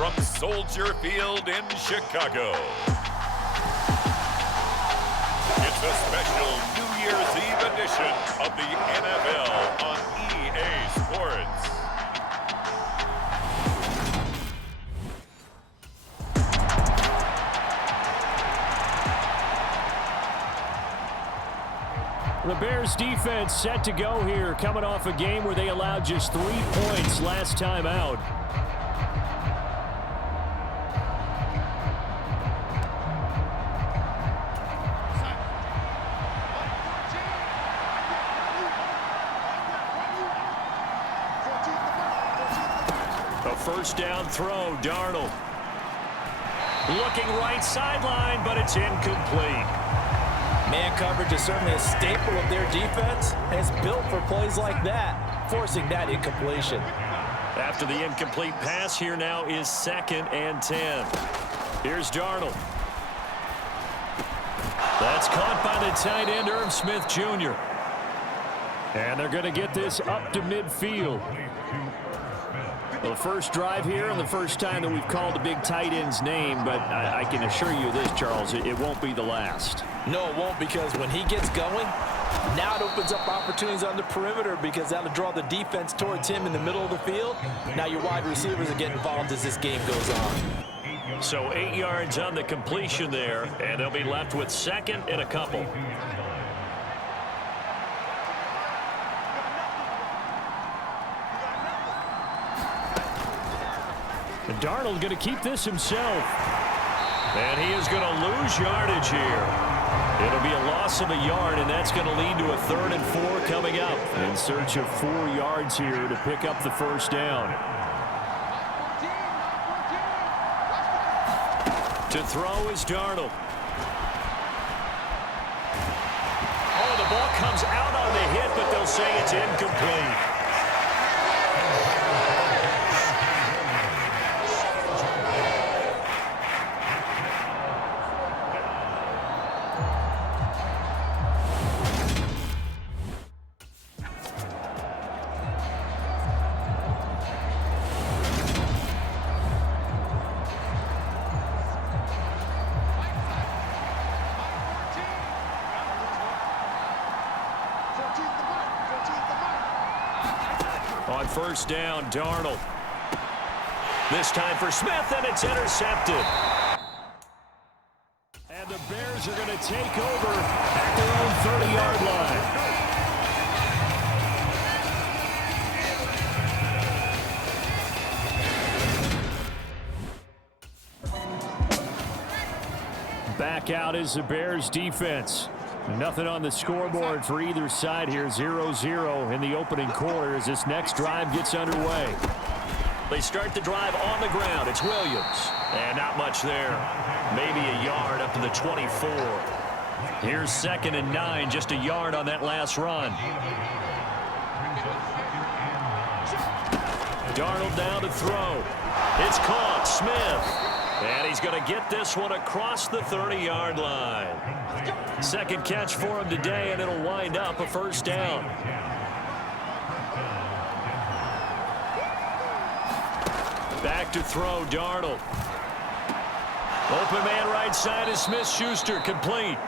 from Soldier Field in Chicago. It's a special New Year's Eve edition of the NFL on EA Sports. The Bears defense set to go here, coming off a game where they allowed just 3 points last time out. A first down throw, Darnold. Looking right sideline, but it's incomplete. Man coverage is certainly a staple of their defense, and it's built for plays like that, forcing that incompletion. After the incomplete pass, here now is 2nd and 10. Here's Darnold. That's caught by the tight end, Irv Smith Jr. And they're going to get this up to midfield. Well, the first drive here and the first time that we've called a big tight end's name, but I can assure you this, Charles, it won't be the last. No, it won't, because when he gets going, now it opens up opportunities on the perimeter because that'll draw the defense towards him in the middle of the field. Now your wide receivers are getting involved as this game goes on. So 8 yards on the completion there, and they'll be left with 2nd and a couple. And Darnold going to keep this himself. And he is going to lose yardage here. It'll be a loss of a yard, and that's going to lead to a 3rd and 4 coming up. In search of 4 yards here to pick up the first down. To throw is Darnold. Oh, the ball comes out on the hit, but they'll say it's incomplete. On first down, Darnold. This time for Smith, and it's intercepted. And the Bears are going to take over at their own 30-yard line. Back out is the Bears defense. Nothing on the scoreboard for either side here. 0-0 in the opening quarter as this next drive gets underway. They start the drive on the ground. It's Williams. And not much there. Maybe a yard up to the 24. Here's 2nd and 9. Just a yard on that last run. Darnold down to throw. It's caught. Smith. And he's going to get this one across the 30-yard line. 2nd catch for him today, and it'll wind up a first down. Back to throw, Darnold. Open man right side is Smith-Schuster, complete.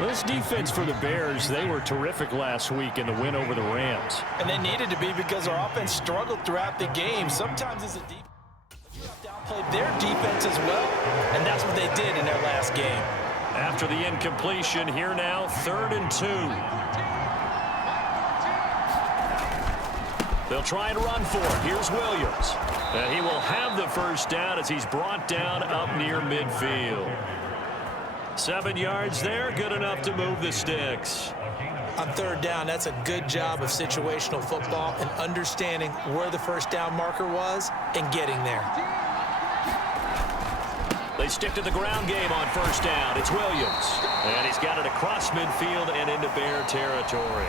This defense for the Bears, they were terrific last week in the win over the Rams. And they needed to be because our offense struggled throughout the game. Sometimes it's a deep. Played their defense as well, and that's what they did in their last game. After the incompletion, here now, 3rd and 2. They'll try and run for it. Here's Williams. And he will have the first down as he's brought down up near midfield. 7 yards there, good enough to move the sticks. On 3rd down, that's a good job of situational football and understanding where the first down marker was and getting there. They stick to the ground game on first down. It's Williams. And he's got it across midfield and into Bear territory.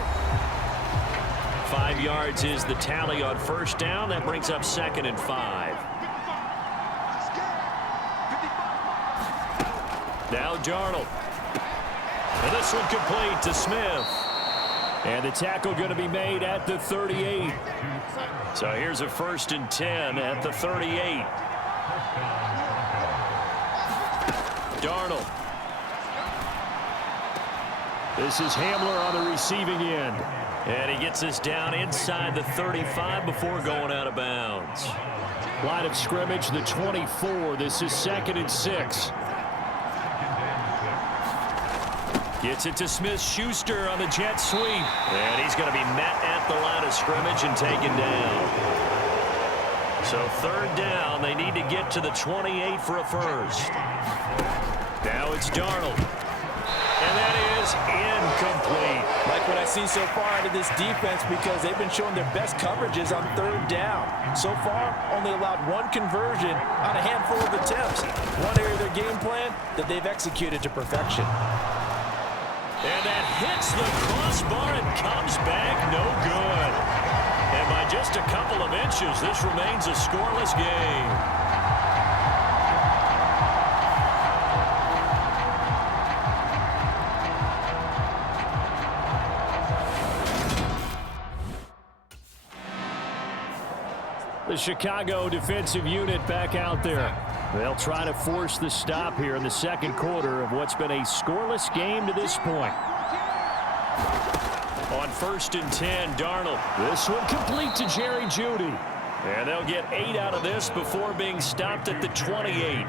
5 yards is the tally on first down. That brings up 2nd and 5. Now Darnold. And this one complete to Smith. And the tackle going to be made at the 38. So here's a 1st and 10 at the 38. Darnold. This is Hamler on the receiving end. And he gets this down inside the 35 before going out of bounds. Line of scrimmage, the 24. This is 2nd and 6. Gets it to Smith-Schuster on the jet sweep. And he's going to be met at the line of scrimmage and taken down. So 3rd down, they need to get to the 28 for a first. Now it's Darnold. And that is incomplete. Like what I see so far out of this defense, because they've been showing their best coverages on 3rd down. So far, only allowed 1 conversion on a handful of attempts. One area of their game plan that they've executed to perfection. And that hits the crossbar and comes back no good. And by just a couple of inches, this remains a scoreless game. The Chicago defensive unit back out there. They'll try to force the stop here in the 2nd quarter of what's been a scoreless game to this point. On 1st and 10, Darnold. This one complete to Jerry Jeudy. And they'll get 8 out of this before being stopped at the 28.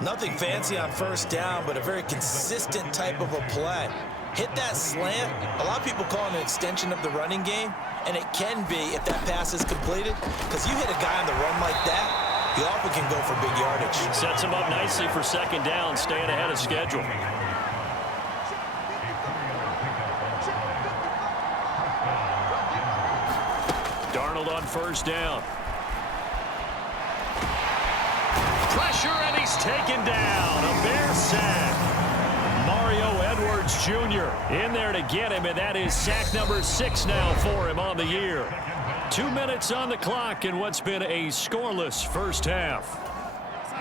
Nothing fancy on 1st down, but a very consistent type of a play. Hit that slant. A lot of people call it an extension of the running game, and it can be if that pass is completed, because you hit a guy on the run like that, he often can go for big yardage. Sets him up nicely for 2nd down, staying ahead of schedule. Darnold on 1st down. Pressure, and he's taken down. A Bear sack. Mario Edwards Jr. in there to get him, and that is sack number 6 now for him on the year. 2 minutes on the clock in what's been a scoreless 1st half.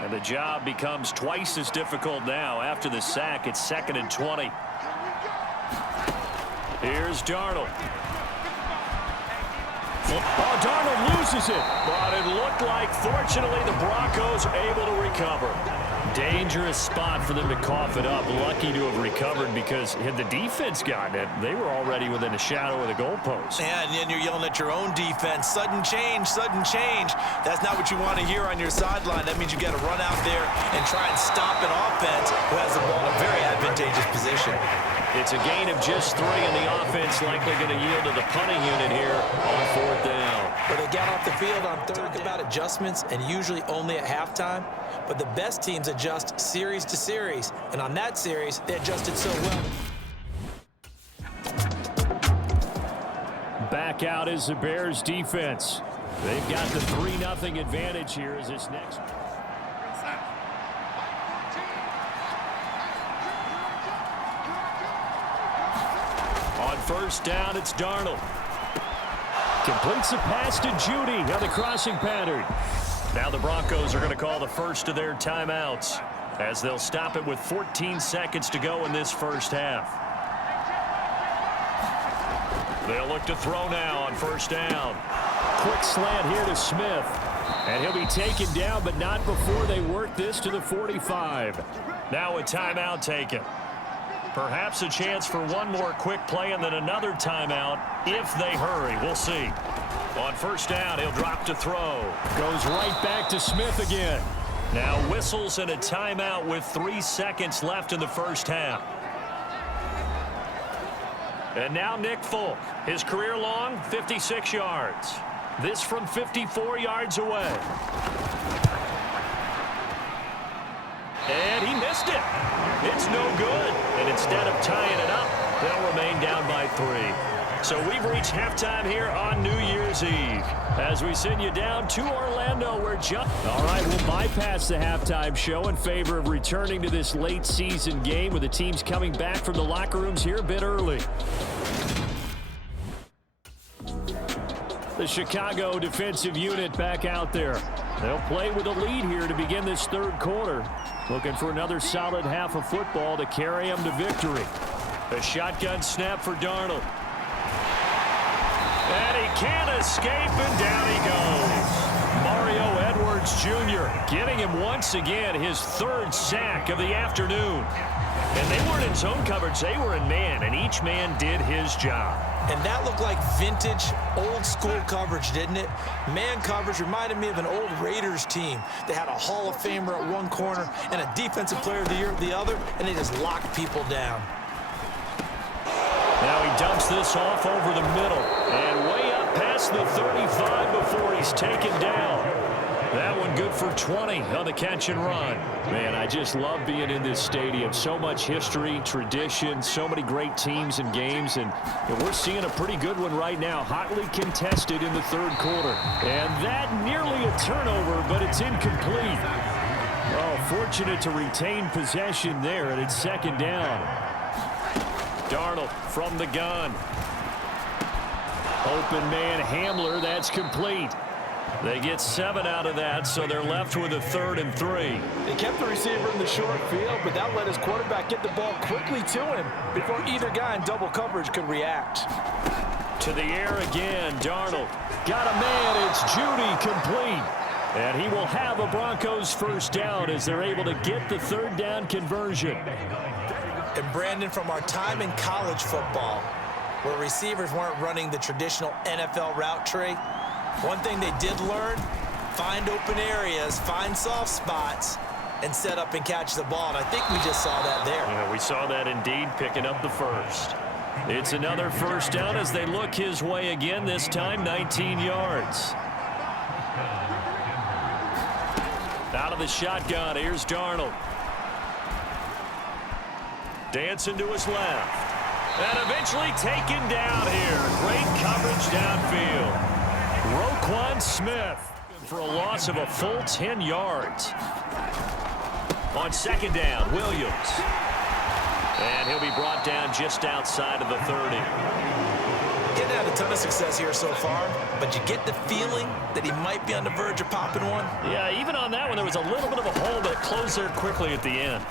And the job becomes twice as difficult now. After the sack, it's 2nd and 20. Here's Darnold. Oh, Darnold loses it. But it looked like, fortunately, the Broncos are able to recover. Dangerous spot for them to cough it up. Lucky to have recovered, because had the defense gotten it, they were already within a shadow of the goalpost. And then you're yelling at your own defense. Sudden change, sudden change. That's not what you want to hear on your sideline. That means you got to run out there and try and stop an offense who has the ball in a very advantageous position. It's a gain of just 3, and the offense likely going to yield to the punting unit here on 4th down. But they got off the field on 3rd. Talk about adjustments, and usually only at halftime. But the best teams adjust series to series, and on that series, they adjusted so well. Back out is the Bears defense. They've got the 3-0 advantage here as this next. On 1st down, it's Darnold. Completes the pass to Jeudy on the crossing pattern. Now the Broncos are going to call the first of their timeouts, as they'll stop it with 14 seconds to go in this 1st half. They'll look to throw now on 1st down. Quick slant here to Smith. And he'll be taken down, but not before they work this to the 45. Now a timeout taken. Perhaps a chance for one more quick play and then another timeout if they hurry. We'll see. On 1st down, he'll drop to throw. Goes right back to Smith again. Now whistles and a timeout with 3 seconds left in the 1st half. And now Nick Folk. His career long, 56 yards. This from 54 yards away. And he missed it. It's no good. And instead of tying it up, they'll remain down by 3. So we've reached halftime here on New Year's Eve. As we send you down to Orlando, where all right, we'll bypass the halftime show in favor of returning to this late season game with the teams coming back from the locker rooms here a bit early. The Chicago defensive unit back out there. They'll play with a lead here to begin this 3rd quarter. Looking for another solid half of football to carry them to victory. A shotgun snap for Darnold. And he can't escape, and down he goes. Mario Edwards Jr. getting him once again his third sack of the afternoon. And they weren't in zone coverage, they were in man, and each man did his job. And that looked like vintage, old-school coverage, didn't it? Man coverage reminded me of an old Raiders team. They had a Hall of Famer at one corner and a Defensive Player of the Year at the other, and they just locked people down. Now he dumps this off over the middle and way up past the 35 before he's taken down. That one good for 20 on the catch and run. Man, I just love being in this stadium. So much history, tradition, so many great teams and games, and we're seeing a pretty good one right now, hotly contested in the third quarter. And that nearly a turnover, but it's incomplete. Oh, fortunate to retain possession there, and it's second down. Darnold from the gun. Open man Hamler, that's complete. They get 7 out of that, so they're left with a 3rd and 3. They kept the receiver in the short field, but that let his quarterback get the ball quickly to him before either guy in double coverage could react. To the air again, Darnold. Got a man, it's Judy, complete. And he will have a Broncos first down as they're able to get the 3rd down conversion. And Brandon, from our time in college football, where receivers weren't running the traditional NFL route tree, one thing they did learn, find open areas, find soft spots, and set up and catch the ball. And I think we just saw that there. Yeah, we saw that indeed, picking up the first. It's another first down as they look his way again, this time 19 yards. Out of the shotgun, here's Darnold. Dancing to his left. And eventually taken down here. Great coverage downfield. Roquan Smith for a loss of a full 10 yards. On second down, Williams. And he'll be brought down just outside of the 30. Getting had a ton of success here so far, but you get the feeling that he might be on the verge of popping one. Yeah, even on that one, there was a little bit of a hole, but it closed there quickly at the end.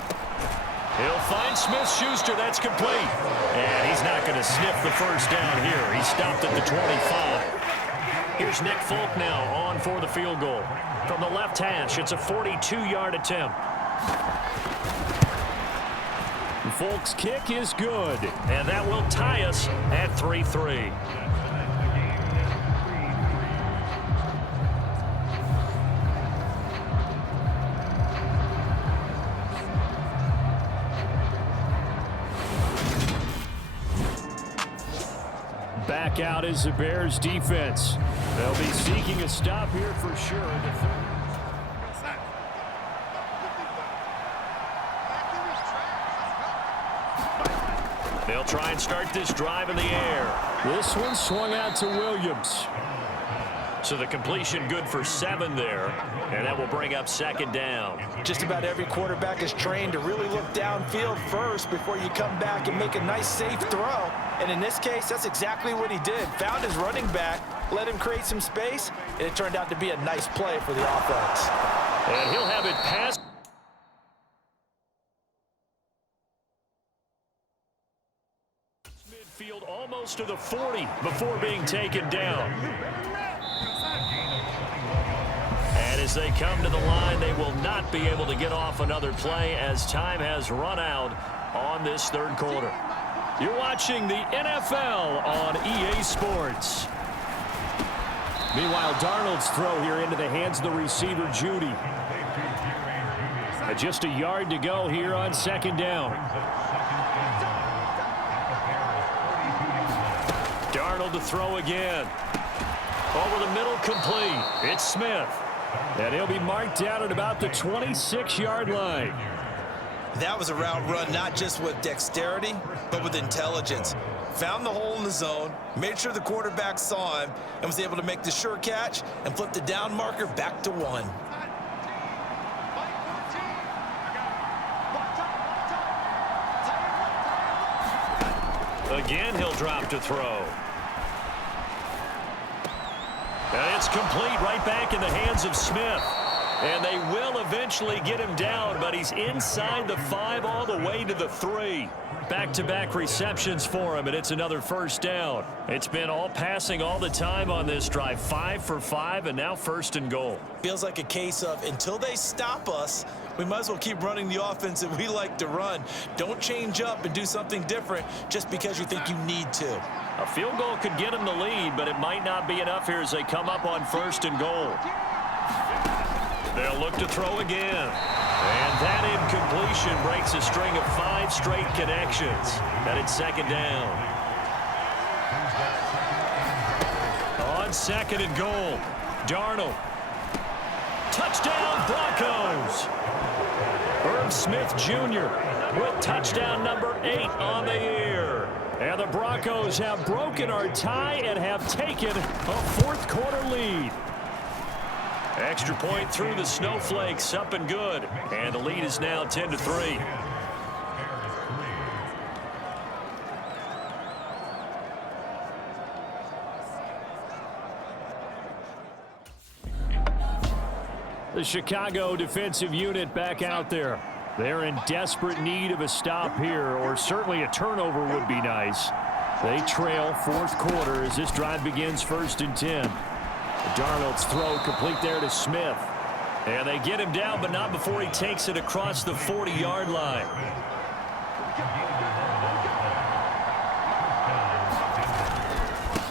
He'll find Smith-Schuster. That's complete. And he's not going to sniff the first down here. He stopped at the 25. Here's Nick Folk now on for the field goal. From the left hash, it's a 42-yard attempt. Folk's kick is good, and that will tie us at 3-3. Back out is the Bears defense. They'll be seeking a stop here for sure. They'll try and start this drive in the air. This one swung out to Williams. So the completion good for 7 there, and that will bring up second down. Just about every quarterback is trained to really look downfield first before you come back and make a nice, safe throw. And in this case, that's exactly what he did. Found his running back, let him create some space, and it turned out to be a nice play for the offense. And he'll have it passed. Midfield almost to the 40 before being taken down. And as they come to the line, they will not be able to get off another play as time has run out on this third quarter. You're watching the NFL on EA Sports. Meanwhile, Darnold's throw here into the hands of the receiver, Judy. Just a yard to go here on second down. Darnold to throw again. Over the middle, complete. It's Smith. And he'll be marked down at about the 26-yard line. That was a route run not just with dexterity, but with intelligence. Found the hole in the zone, made sure the quarterback saw him, and was able to make the sure catch and flip the down marker back to 1. Again, he'll drop to throw. And it's complete right back in the hands of Smith. And they will eventually get him down, but he's inside the 5 all the way to the 3. Back-to-back receptions for him, and it's another first down. It's been all passing all the time on this drive. 5 for 5, and now first and goal. Feels like a case of until they stop us, we might as well keep running the offense that we like to run. Don't change up and do something different just because you think you need to. A field goal could get them the lead, but it might not be enough here as they come up on first and goal. They'll look to throw again. And that incompletion breaks a string of 5 straight connections. And it's second down. On second and goal, Darnold. Touchdown, Broncos. Irv Smith Jr. with touchdown number 8 on the year. And the Broncos have broken our tie and have taken a fourth quarter lead. Extra point through the snowflakes, up and good. And the lead is now 10-3. The Chicago defensive unit back out there. They're in desperate need of a stop here, or certainly a turnover would be nice. They trail fourth quarter as this drive begins first and 10. Darnold's throw complete there to Smith. And they get him down, but not before he takes it across the 40-yard line.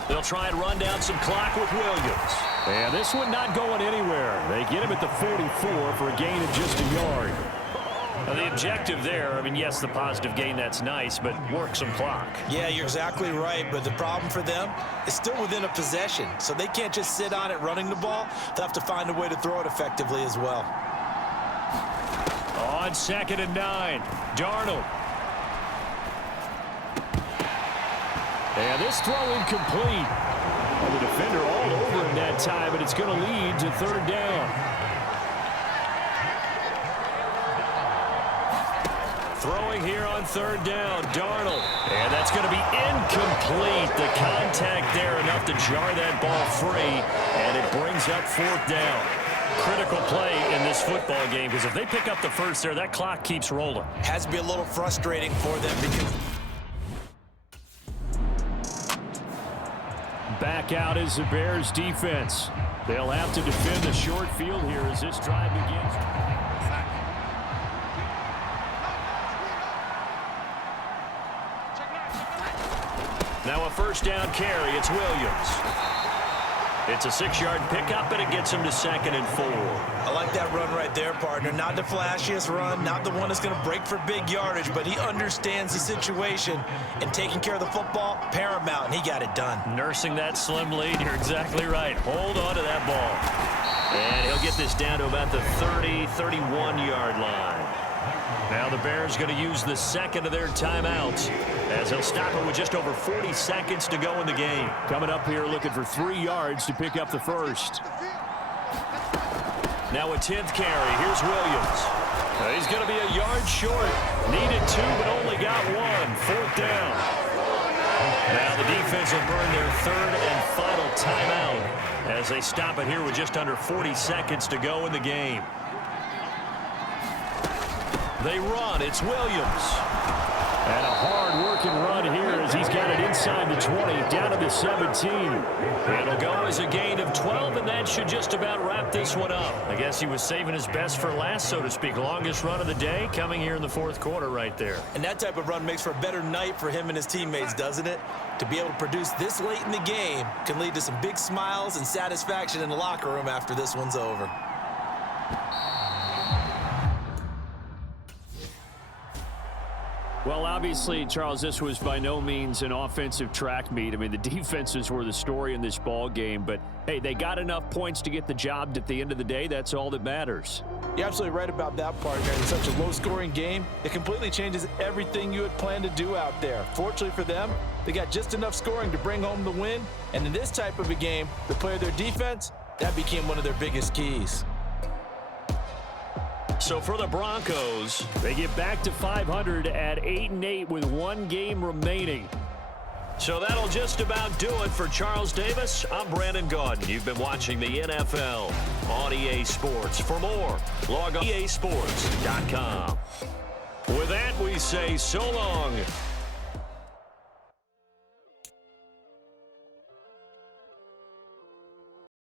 They'll try and run down some clock with Williams. And this one not going anywhere. They get him at the 44 for a gain of just a yard. Now the objective there, I mean, yes, the positive gain, that's nice, but work some clock. Yeah, you're exactly right, but the problem for them is still within a possession, so they can't just sit on it running the ball. They'll have to find a way to throw it effectively as well. On second and 9, Darnold. And this throw incomplete. And the defender all over him that time, and it's going to lead to third down. Throwing here on third down, Darnold. And that's going to be incomplete. The contact there enough to jar that ball free, and it brings up fourth down. Critical play in this football game, because if they pick up the first there, that clock keeps rolling. Has to be a little frustrating for them because... Back out is the Bears defense. They'll have to defend the short field here as this drive begins. Now a first down carry. It's Williams. It's a 6-yard pickup, and it gets him to second and 4. I like that run right there, partner. Not the flashiest run, not the one that's going to break for big yardage, but he understands the situation, and taking care of the football, paramount, and he got it done. Nursing that slim lead, you're exactly right. Hold on to that ball. And he'll get this down to about the 30, 31-yard line. Now the Bears going to use the second of their timeouts as he'll stop it with just over 40 seconds to go in the game. Coming up here looking for 3 yards to pick up the first. Now a 10th carry. Here's Williams. He's going to be a yard short. Needed 2 but only got 1. Fourth down. Now the defense will burn their third and final timeout as they stop it here with just under 40 seconds to go in the game. They run. It's Williams. And a hard-working run here as he's got it inside the 20, down to the 17. It'll go as a gain of 12, and that should just about wrap this one up. I guess he was saving his best for last, so to speak. Longest run of the day coming here in the fourth quarter right there. And that type of run makes for a better night for him and his teammates, doesn't it? To be able to produce this late in the game can lead to some big smiles and satisfaction in the locker room after this one's over. Well, obviously, Charles, this was by no means an offensive track meet. I mean, the defenses were the story in this ball game, but hey, they got enough points to get the job at the end of the day. That's all that matters. You're absolutely right about that, partner. In such a low-scoring game, it completely changes everything you had planned to do out there. Fortunately for them, they got just enough scoring to bring home the win, and in this type of a game, to play their defense, that became one of their biggest keys. So for the Broncos, they get back to 500 at 8-8 with 1 game remaining. So that'll just about do it for Charles Davis. I'm Brandon Gaudin. You've been watching the NFL on EA Sports. For more, log on EASports.com. With that, we say so long